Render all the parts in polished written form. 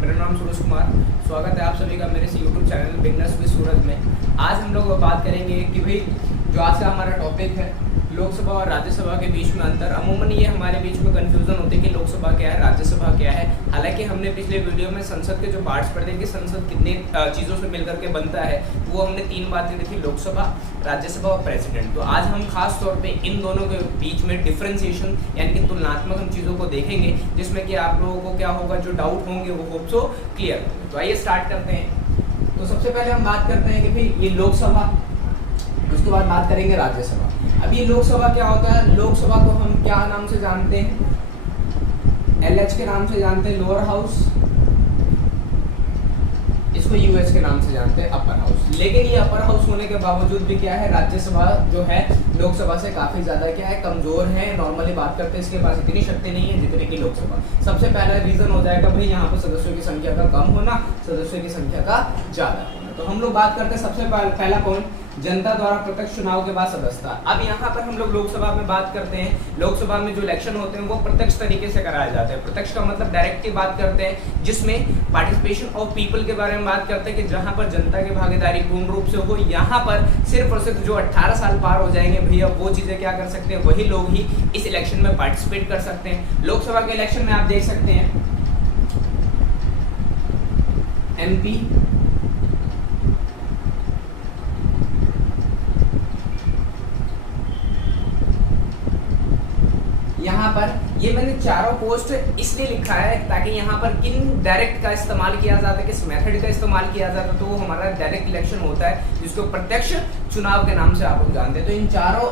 मेरा नाम सूरज कुमार। स्वागत है आप सभी का मेरे यूट्यूब चैनल बिगनर्स विद सूरज में। आज हम लोग बात करेंगे कि भाई जो आज का हमारा टॉपिक है लोकसभा और राज्यसभा के बीच में अंतर। अमूमन ये हमारे बीच में कंफ्यूजन होती है कि लोकसभा क्या है, राज्यसभा क्या है। हालांकि हमने पिछले वीडियो में संसद के जो पार्ट्स पढ़े कि संसद कितनी चीज़ों से मिलकर के बनता है, वो हमने 3 बातें देखी, लोकसभा, राज्यसभा और प्रेसिडेंट। तो आज हम खास तौर पे इन दोनों के बीच में डिफ्रेंसिएशन यानी कि तुलनात्मक हम चीज़ों को देखेंगे, जिसमें कि आप लोगों को क्या होगा, जो डाउट होंगे वो होप सो क्लियर होंगे। तो आइए स्टार्ट करते हैं। तो सबसे पहले हम बात करते हैं कि भाई ये लोकसभा, उसके बाद बात करेंगे राज्यसभा। अब ये लोकसभा क्या होता है, लोकसभा को हम क्या नाम से जानते हैं, LH के नाम से जानते हैं लोअर हाउस, इसको US के नाम से जानते हैं अपर हाउस। लेकिन ये अपर हाउस होने के बावजूद भी क्या है, राज्यसभा जो है लोकसभा से काफी ज्यादा क्या है, कमजोर है। नॉर्मली बात करते हैं इसके पास इतनी शक्ति नहीं है जितनी की लोकसभा। सबसे पहला रीजन हो जाएगा भाई यहाँ पर सदस्यों की संख्या का कम होना, सदस्यों की संख्या का ज्यादा होना। तो हम लोग बात करते हैं सबसे पहला पॉइंट, जनता द्वारा प्रत्यक्ष चुनाव के बाद सदस्यता। अब यहाँ पर हम लोग लोकसभा में बात करते हैं, लोकसभा में जो इलेक्शन होते हैं वो प्रत्यक्ष तरीके से कराए जाते हैं। प्रत्यक्ष का मतलब डायरेक्ट की बात करते हैं, जिसमें पार्टिसिपेशन ऑफ पीपल के बारे में बात करते हैं कि जहाँ पर जनता की भागीदारी पूर्ण रूप से हो। यहाँ पर सिर्फ और सिर्फ जो 18 साल पार हो जाएंगे भैया, वो चीजें क्या कर सकते हैं, वही लोग ही इस इलेक्शन में पार्टिसिपेट कर सकते हैं। लोकसभा के इलेक्शन में आप देख सकते हैं MP, यहाँ पर ये मैंने चारों पोस्ट इसलिए लिखा है ताकि यहाँ पर किन डायरेक्ट का इस्तेमाल किया जाता है, किस मेथड का इस्तेमाल किया जाता है। तो वो हमारा डायरेक्ट इलेक्शन होता है जिसको प्रत्यक्ष चुनाव के नाम से आप लोग जानते हैं। तो इन चारों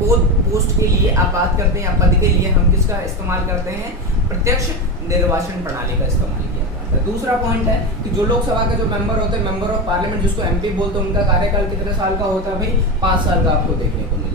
पोस्ट के लिए आप बात करते हैं, पद के लिए हम किसका इस्तेमाल करते हैं, प्रत्यक्ष निर्वाचन प्रणाली का इस्तेमाल किया जाता है। दूसरा पॉइंट है कि जो लोकसभा के जो मेंबर होते हैं, मेंबर ऑफ पार्लियामेंट जिसको MP बोलते हैं, उनका कार्यकाल कितने साल का होता है भाई, 5 साल का आपको देखने को मिलता है।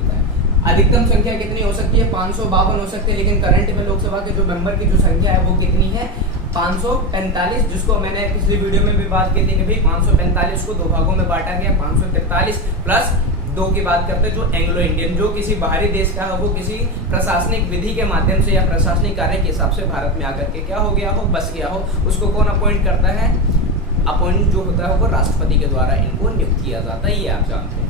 अधिकतम संख्या कितनी हो सकती है, 552 हो सकती है। लेकिन करंट में लोकसभा के जो मेंबर की जो संख्या है वो कितनी है, 545, जिसको मैंने पिछली वीडियो में भी बात की थी कि भाई 545 को 2 भागों में बांटा गया, 543 प्लस 2 की बात करते हैं जो एंग्लो इंडियन, जो किसी बाहरी देश का हो, वो किसी प्रशासनिक विधि के माध्यम से या प्रशासनिक कार्य के हिसाब से भारत में आकर के क्या हो गया हो, बस गया हो, उसको कौन अपॉइंट करता है, अपॉइंट जो होता है वो राष्ट्रपति के द्वारा इनको नियुक्त किया जाता है, ये आप जानते हैं।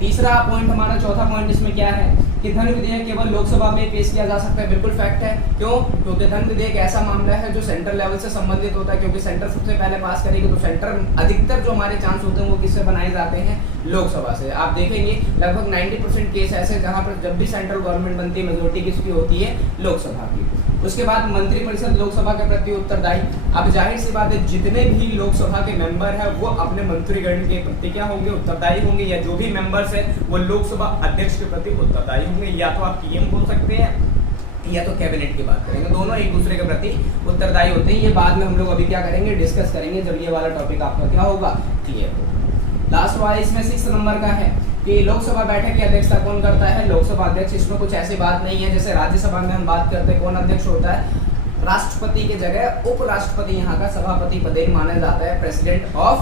तीसरा पॉइंट हमारा, चौथा पॉइंट इसमें क्या है कि धन विधेयक केवल लोकसभा में पेश किया जा सकता है। बिल्कुल फैक्ट है। क्यों? क्योंकि धन विधेयक ऐसा मामला है जो सेंट्रल लेवल से संबंधित होता है, क्योंकि सेंटर सबसे पहले पास करेगी। तो सेंटर अधिकतर जो हमारे चांस होते हैं वो किससे बनाए जाते हैं, लोकसभा से। आप देखेंगे लगभग 90% केस ऐसे जहां पर जब भी सेंट्रल गवर्नमेंट बनती है, मेजोरिटी किसकी होती है, लोकसभा की। उसके बाद मंत्रिपरिषद लोकसभा के प्रति उत्तरदायी। अब जाहिर सी बात है, जितने भी लोकसभा के मेंबर हैं वो अपने मंत्रीगण के प्रति क्या होंगे, उत्तरदायी होंगे, या जो भी मेंबर्स हैं वो लोकसभा अध्यक्ष के प्रति उत्तरदायी होंगे। या तो आप PM बोल सकते हैं या तो कैबिनेट की बात करेंगे, दोनों एक दूसरे के प्रति उत्तरदायी होते हैं। ये बाद में हम लोग अभी क्या करेंगे, डिस्कस करेंगे जब ये वाला टॉपिक आपका क्या होगा, क्लियर होगा। लास्ट वाला इसमें 6 नंबर का है कि लोकसभा बैठक की अध्यक्षता कौन करता है, लोकसभा अध्यक्ष। इसमें कुछ ऐसी बात नहीं है जैसे राज्यसभा में हम बात करते हैं कौन अध्यक्ष होता है, राष्ट्रपति की जगह उपराष्ट्रपति यहाँ का सभापति पद माना जाता है, प्रेसिडेंट ऑफ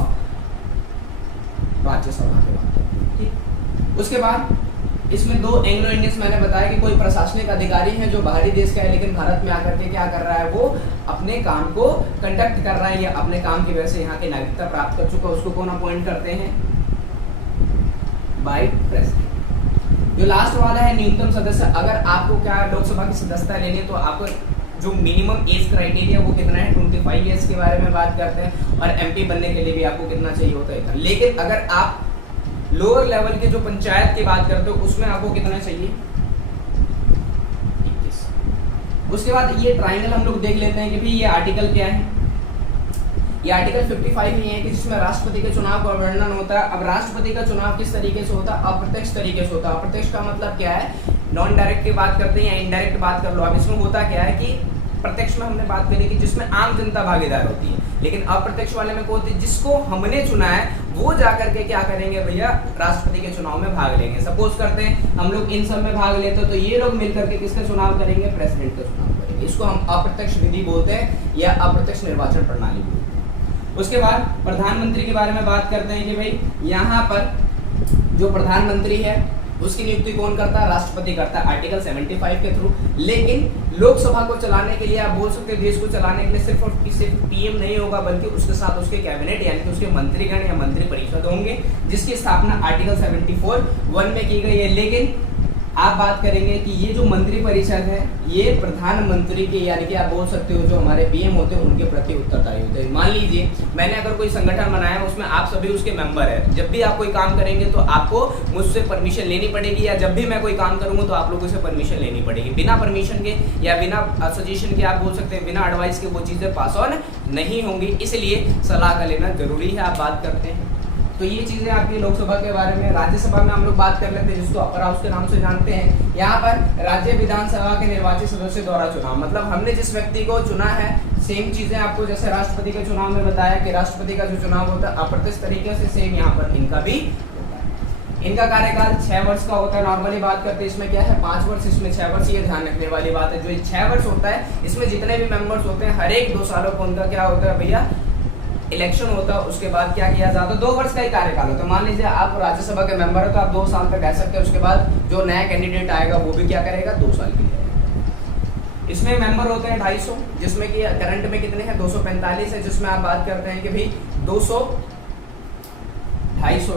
राज्यसभा के बाद। ठीक, उसके बाद इसमें 2 एंग्लो इंडियंस मैंने बताया कि कोई प्रशासनिक अधिकारी है जो बाहरी देश का है लेकिन भारत में आकर के क्या कर रहा है, वो अपने काम को कंडक्ट कर रहा है या अपने काम की वजह से यहाँ की नागरिकता प्राप्त कर चुका है, उसको कौन अपॉइंट करते हैं, बाय प्रेसिडेंट। जो लास्ट वाला है न्यूनतम सदस्य। अगर आपको क्या लोकसभा की सदस्यता लेनी है तो आपको जो मिनिमम एज क्राइटेरिया वो कितना है, 25 ईयर्स के बारे में बात करते हैं। और MP बनने के लिए भी आपको कितना चाहिए होता है, इतना। लेकिन अगर आप लोअर लेवल के जो पंचायत की बात करते हो उसमें आपको कितना चाहिए, 21। उसके बाद ये ट्राइंगल हम लोग देख लेते हैं कि भाई ये आर्टिकल क्या है। ये आर्टिकल 55 ही है कि जिसमें राष्ट्रपति के चुनाव का वर्णन होता है। अब राष्ट्रपति का चुनाव किस तरीके से होता है, अप्रत्यक्ष तरीके से होता है। अप्रत्यक्ष का मतलब क्या है, नॉन डायरेक्ट की बात करते हैं या इनडायरेक्ट बात कर लो। अब इसमें होता क्या है कि प्रत्यक्ष में हमने बात करी कि जिसमें आम जनता भागीदार होती है, लेकिन अप्रत्यक्ष वाले में कौन होती है, जिसको हमने चुना है वो जाकर के क्या करेंगे भैया, राष्ट्रपति के चुनाव में भाग लेंगे। सपोज करते हैं हम लोग इन सब में भाग लेते हैं तो ये लोग मिलकर के किसका चुनाव करेंगे, प्रेसिडेंट का चुनाव करेंगे। इसको हम अप्रत्यक्ष विधि बोलते हैं या अप्रत्यक्ष निर्वाचन प्रणाली बोलते हैं। उसके बाद प्रधानमंत्री के बारे में बात करते हैं कि भाई यहाँ पर जो प्रधानमंत्री है उसकी नियुक्ति कौन करता है? राष्ट्रपति करता है आर्टिकल 75 के थ्रू। लेकिन लोकसभा को चलाने के लिए आप बोल सकते हो, देश को चलाने के लिए सिर्फ और सिर्फ पीएम नहीं होगा, बल्कि उसके साथ उसके कैबिनेट यानी कि उसके मंत्रीगण या मंत्री परिषद होंगे, जिसकी स्थापना आर्टिकल 74(1) में की गई है। लेकिन आप बात करेंगे कि ये जो मंत्री परिषद है ये प्रधानमंत्री के यानी कि आप बोल सकते हो जो हमारे पीएम होते हैं उनके प्रति उत्तरदायी होते हैं। मान लीजिए मैंने अगर कोई संगठन बनाया, उसमें आप सभी उसके मेंबर है, जब भी आप कोई काम करेंगे तो आपको मुझसे परमिशन लेनी पड़ेगी, या जब भी मैं कोई काम करूंगा तो आप लोगों से परमिशन लेनी पड़ेगी। बिना परमिशन के या बिना सजेशन के आप बोल सकते हैं बिना एडवाइस के वो चीज़ें पास ऑन नहीं होंगी, इसलिए सलाह का लेना जरूरी है। आप बात करते हैं तो ये चीजें आपकी लोकसभा के बारे में। राज्यसभा में हम लोग बात कर लेते हैं जिसको अपर हाउस के नाम से जानते हैं। यहाँ पर राज्य विधानसभा के निर्वाचित सदस्य द्वारा चुनाव, मतलब हमने जिस व्यक्ति को चुना है, सेम चीजें आपको जैसे राष्ट्रपति के चुनाव में बताया कि राष्ट्रपति का जो चुनाव होता है अप्रत्यक्ष तरीके से, सेम यहाँ पर इनका भी होता है। इनका कार्यकाल 6 वर्ष का होता है। नॉर्मली बात करते हैं इसमें क्या है 5 वर्ष, इसमें 6 वर्ष। ये ध्यान रखने वाली बात है, जो 6 वर्ष होता है इसमें जितने भी मेंबर्स होते हैं हर एक 2 सालों को उनका क्या होता है भैया, इलेक्शन होता है। उसके बाद क्या किया जाता है, 2 वर्ष का ही कार्यकाल होता है। मान लीजिए आप राज्यसभा के मेंबर है तो आप 2 साल तक रह सकते हैं, उसके बाद जो नया कैंडिडेट आएगा वो भी क्या करेगा, 2 साल के लिए। इसमें मेंबर होते हैं 250, जिसमें कि करंट में कितने हैं 245 है, जिसमें आप बात करते हैं कि भाई 250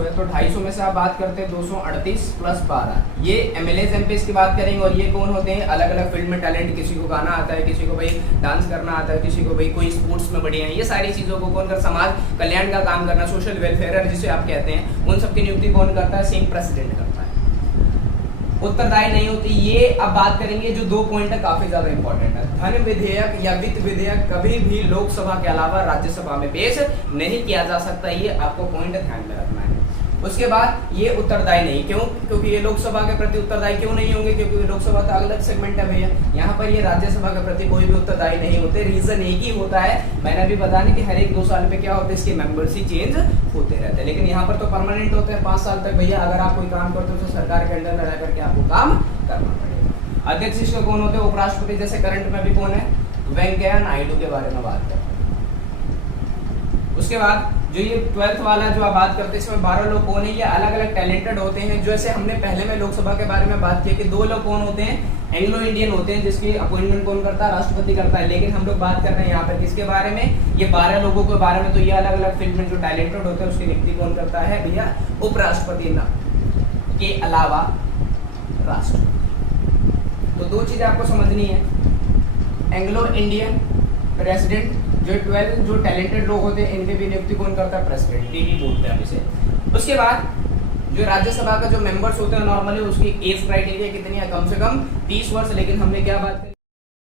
है तो 250 में से आप बात करते हैं 238 प्लस 12, ये एमएलएज एमपीज की बात करेंगे। और ये कौन होते हैं, अलग अलग फील्ड में टैलेंट, किसी को गाना आता है, किसी को भाई डांस करना आता है, किसी को भाई कोई स्पोर्ट्स में बढ़िया है। ये सारी चीज़ों को कौन कर, समाज कल्याण का काम करना, सोशल वेलफेयर जिसे आप कहते हैं, उन सबकी नियुक्ति कौन करता है, सेम प्रेसिडेंट करता है। उत्तरदायी नहीं होती। ये अब बात करेंगे जो 2 पॉइंट है काफी ज्यादा इंपॉर्टेंट है। धन विधेयक या वित्त विधेयक कभी भी लोकसभा के अलावा राज्यसभा में पेश नहीं किया जा सकता, ये आपको पॉइंट ध्यान में रखना है। उसके बाद ये उत्तरदायी नहीं, क्यों? क्योंकि ये लोकसभा के प्रति उत्तरदायी क्यों नहीं होंगे, क्योंकि लोकसभा का अलग सेगमेंट है भैया। यहाँ पर ये राज्यसभा के प्रति कोई भी उत्तरदायी नहीं होते। रीजन एक ही होता है, मैंने अभी बताने कि हर एक 2 साल पे क्या होता है, इसके मेंबर्स ही चेंज होते रहते हैं। लेकिन यहाँ पर तो परमानेंट होते हैं 5 साल तक भैया। अगर आप कोई काम करते हो तो सरकार के अंडर में रह करके आपको काम करना पड़ेगा। अध्यक्ष इसके कौन होते हैं, उपराष्ट्रपति। जैसे करंट में भी कौन है, वेंकैया नायडू के बारे में बात करते हैं। उसके बाद जो ये 12th वाला जो आप बात करते हैं, इसमें 12 लोग कौन है, ये अलग अलग टैलेंटेड होते हैं। जैसे हमने पहले में लोकसभा के बारे में बात की कि 2 लोग कौन होते हैं, एंग्लो इंडियन होते हैं, जिसकी अपॉइंटमेंट कौन करता है, राष्ट्रपति करता है। लेकिन हम लोग बात कर रहे हैं यहाँ पर किसके बारे में, ये 12 लोगों के बारे में। तो ये अलग अलग फील्ड में जो टैलेंटेड होते हैं उसकी नियुक्ति कौन करता है भैया, उपराष्ट्रपति के अलावा राष्ट्रपति। तो 2 चीजें आपको समझनी है, एंग्लो इंडियन प्रेसिडेंट, जो 12 जो टैलेंटेड लोग होते हैं इनके भी नियुक्ति कौन करता है, प्रेसिडेंट, टीवी बोलते हैं इसे। उसके बाद जो राज्यसभा का जो मेंबर्स होते हैं नॉर्मली उसकी एज क्राइटेरिया कितनी है, कम से कम 30 वर्ष। लेकिन हमने क्या बात